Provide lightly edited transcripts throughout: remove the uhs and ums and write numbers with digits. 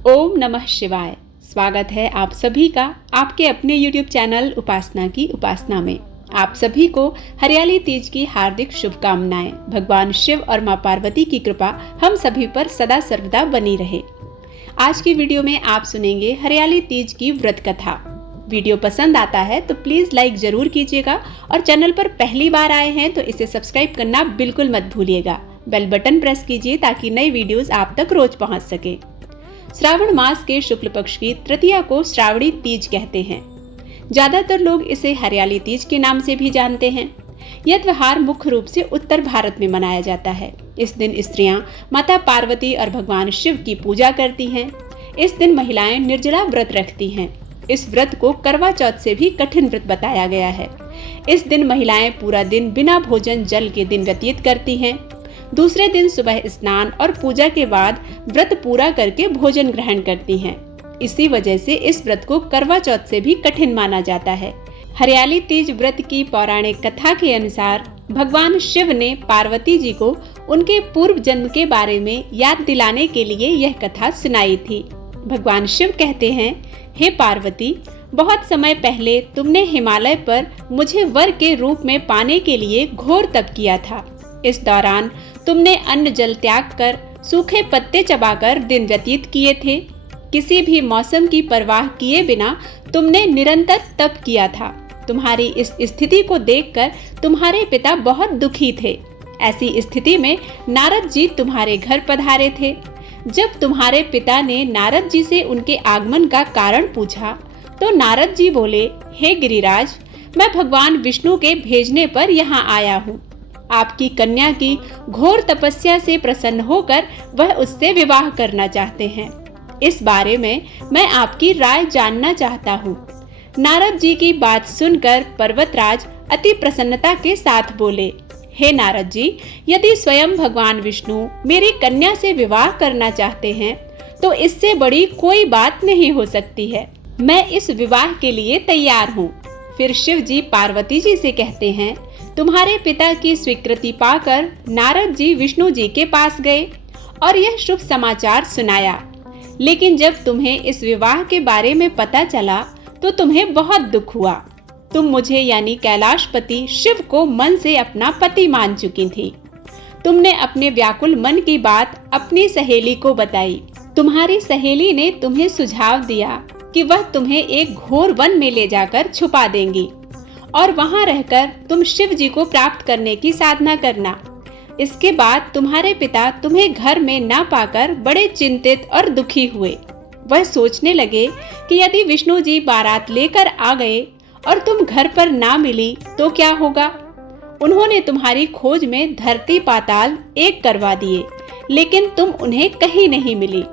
ओम नमः शिवाय। स्वागत है आप सभी का आपके अपने YouTube चैनल उपासना की उपासना में। आप सभी को हरियाली तीज की हार्दिक शुभकामनाएं। भगवान शिव और मां पार्वती की कृपा हम सभी पर सदा सर्वदा बनी रहे। आज की वीडियो में आप सुनेंगे हरियाली तीज की व्रत कथा। वीडियो पसंद आता है तो प्लीज लाइक जरूर कीजिएगा और चैनल पर पहली बार आए हैं तो इसे सब्सक्राइब करना बिल्कुल मत भूलिएगा। बेल बटन प्रेस कीजिए ताकि नई वीडियोस आप तक रोज पहुंच सके। श्रावण मास के शुक्ल पक्ष की तृतीया को श्रावणी तीज कहते हैं। ज्यादातर लोग इसे हरियाली तीज के नाम से भी जानते हैं। यह त्योहार मुख्य रूप से उत्तर भारत में मनाया जाता है। इस दिन स्त्रियां माता पार्वती और भगवान शिव की पूजा करती हैं। इस दिन महिलाएं निर्जला व्रत रखती हैं। इस व्रत को करवा चौथ से भी कठिन व्रत बताया गया है। इस दिन महिलाएं पूरा दिन बिना भोजन जल के दिन व्यतीत करती हैं। दूसरे दिन सुबह स्नान और पूजा के बाद व्रत पूरा करके भोजन ग्रहण करती हैं। इसी वजह से इस व्रत को करवा चौथ से भी कठिन माना जाता है। हरियाली तीज व्रत की पौराणिक कथा के अनुसार भगवान शिव ने पार्वती जी को उनके पूर्व जन्म के बारे में याद दिलाने के लिए यह कथा सुनाई थी। भगवान शिव कहते हैं, हे पार्वती, बहुत समय पहले तुमने हिमालय पर मुझे वर के रूप में पाने के लिए घोर तप किया था। इस दौरान तुमने अन्न जल त्याग कर सूखे पत्ते चबाकर दिन व्यतीत किए थे। किसी भी मौसम की परवाह किए बिना तुमने निरंतर तप किया था। तुम्हारी इस स्थिति को देखकर तुम्हारे पिता बहुत दुखी थे। ऐसी स्थिति में नारद जी तुम्हारे घर पधारे थे। जब तुम्हारे पिता ने नारद जी से उनके आगमन का कारण पूछा तो नारद जी बोले, हे गिरिराज, मैं भगवान विष्णु के भेजने पर यहाँ आया हूँ। आपकी कन्या की घोर तपस्या से प्रसन्न होकर वह उससे विवाह करना चाहते हैं। इस बारे में मैं आपकी राय जानना चाहता हूँ। नारद जी की बात सुनकर पर्वतराज अति प्रसन्नता के साथ बोले, हे नारद जी, यदि स्वयं भगवान विष्णु मेरी कन्या से विवाह करना चाहते हैं तो इससे बड़ी कोई बात नहीं हो सकती है। मैं इस विवाह के लिए तैयार हूँ। फिर शिव जी पार्वती जी से कहते हैं, तुम्हारे पिता की स्वीकृति पाकर नारद जी विष्णु जी के पास गए और यह शुभ समाचार सुनाया। लेकिन जब तुम्हें इस विवाह के बारे में पता चला तो तुम्हें बहुत दुख हुआ। तुम मुझे यानी कैलाशपति शिव को मन से अपना पति मान चुकी थी। तुमने अपने व्याकुल मन की बात अपनी सहेली को बताई। तुम्हारी सहेली ने तुम्हें सुझाव दिया कि वह तुम्हें एक घोर वन में ले जाकर छुपा देंगी और वहां रहकर तुम शिव जी को प्राप्त करने की साधना करना। इसके बाद तुम्हारे पिता तुम्हें घर में ना पाकर बड़े चिंतित और दुखी हुए। वह सोचने लगे कि यदि विष्णु जी बारात लेकर आ गए और तुम घर पर ना मिली तो क्या होगा। उन्होंने तुम्हारी खोज में धरती पाताल एक करवा दिए, लेकिन तुम उन्हें कहीं नहीं मिली।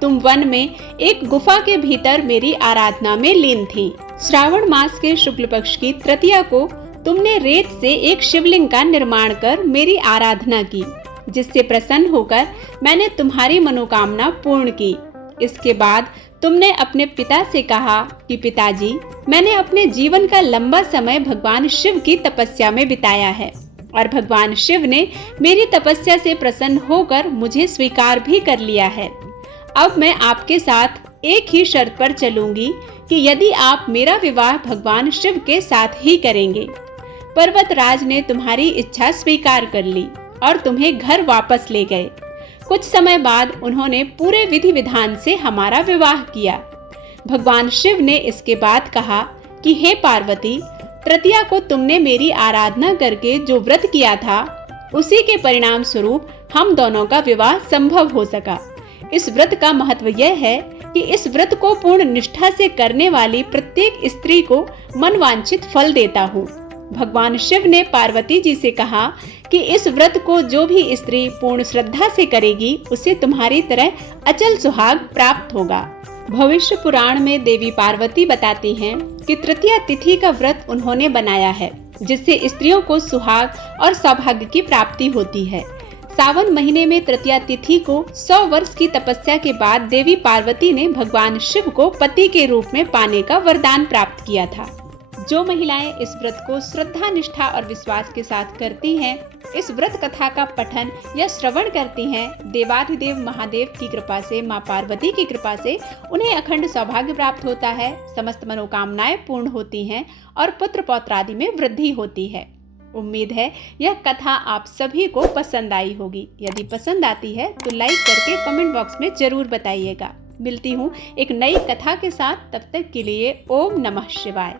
तुम वन में एक गुफा के भीतर मेरी आराधना में लीन थी। श्रावण मास के शुक्ल पक्ष की तृतीया को तुमने रेत से एक शिवलिंग का निर्माण कर मेरी आराधना की, जिससे प्रसन्न होकर मैंने तुम्हारी मनोकामना पूर्ण की। इसके बाद तुमने अपने पिता से कहा कि पिताजी, मैंने अपने जीवन का लंबा समय भगवान शिव की तपस्या में बिताया है और भगवान शिव ने मेरी तपस्या से प्रसन्न होकर मुझे स्वीकार भी कर लिया है। अब मैं आपके साथ एक ही शर्त पर चलूंगी कि यदि आप मेरा विवाह भगवान शिव के साथ ही करेंगे। पर्वतराज ने तुम्हारी इच्छा स्वीकार कर ली और तुम्हें घर वापस ले गए। कुछ समय बाद उन्होंने पूरे विधि विधान से हमारा विवाह किया। भगवान शिव ने इसके बाद कहा कि हे पार्वती, तृतीया को तुमने मेरी आराधना करके जो व्रत किया था उसी के परिणाम स्वरूप हम दोनों का विवाह संभव हो सका। इस व्रत का महत्व यह है कि इस व्रत को पूर्ण निष्ठा से करने वाली प्रत्येक स्त्री को मनवांछित फल देता हूँ। भगवान शिव ने पार्वती जी से कहा कि इस व्रत को जो भी स्त्री पूर्ण श्रद्धा से करेगी उसे तुम्हारी तरह अचल सुहाग प्राप्त होगा। भविष्य पुराण में देवी पार्वती बताती हैं कि तृतीया तिथि का व्रत उन्होंने बनाया है, जिससे स्त्रियों को सुहाग और सौभाग्य की प्राप्ति होती है। सावन महीने में तृतीया तिथि को 100 वर्ष की तपस्या के बाद देवी पार्वती ने भगवान शिव को पति के रूप में पाने का वरदान प्राप्त किया था। जो महिलाएं इस व्रत को श्रद्धा, निष्ठा और विश्वास के साथ करती हैं, इस व्रत कथा का पठन या श्रवण करती हैं, देवाधिदेव महादेव की कृपा से, मां पार्वती की कृपा से उन्हें अखंड सौभाग्य प्राप्त होता है, समस्त मनोकामनाएं पूर्ण होती हैं और पुत्र पौत्र आदि में वृद्धि होती है। उम्मीद है यह कथा आप सभी को पसंद आई होगी। यदि पसंद आती है तो लाइक करके कमेंट बॉक्स में जरूर बताइएगा। मिलती हूँ एक नई कथा के साथ, तब तक के लिए ओम नमः शिवाय।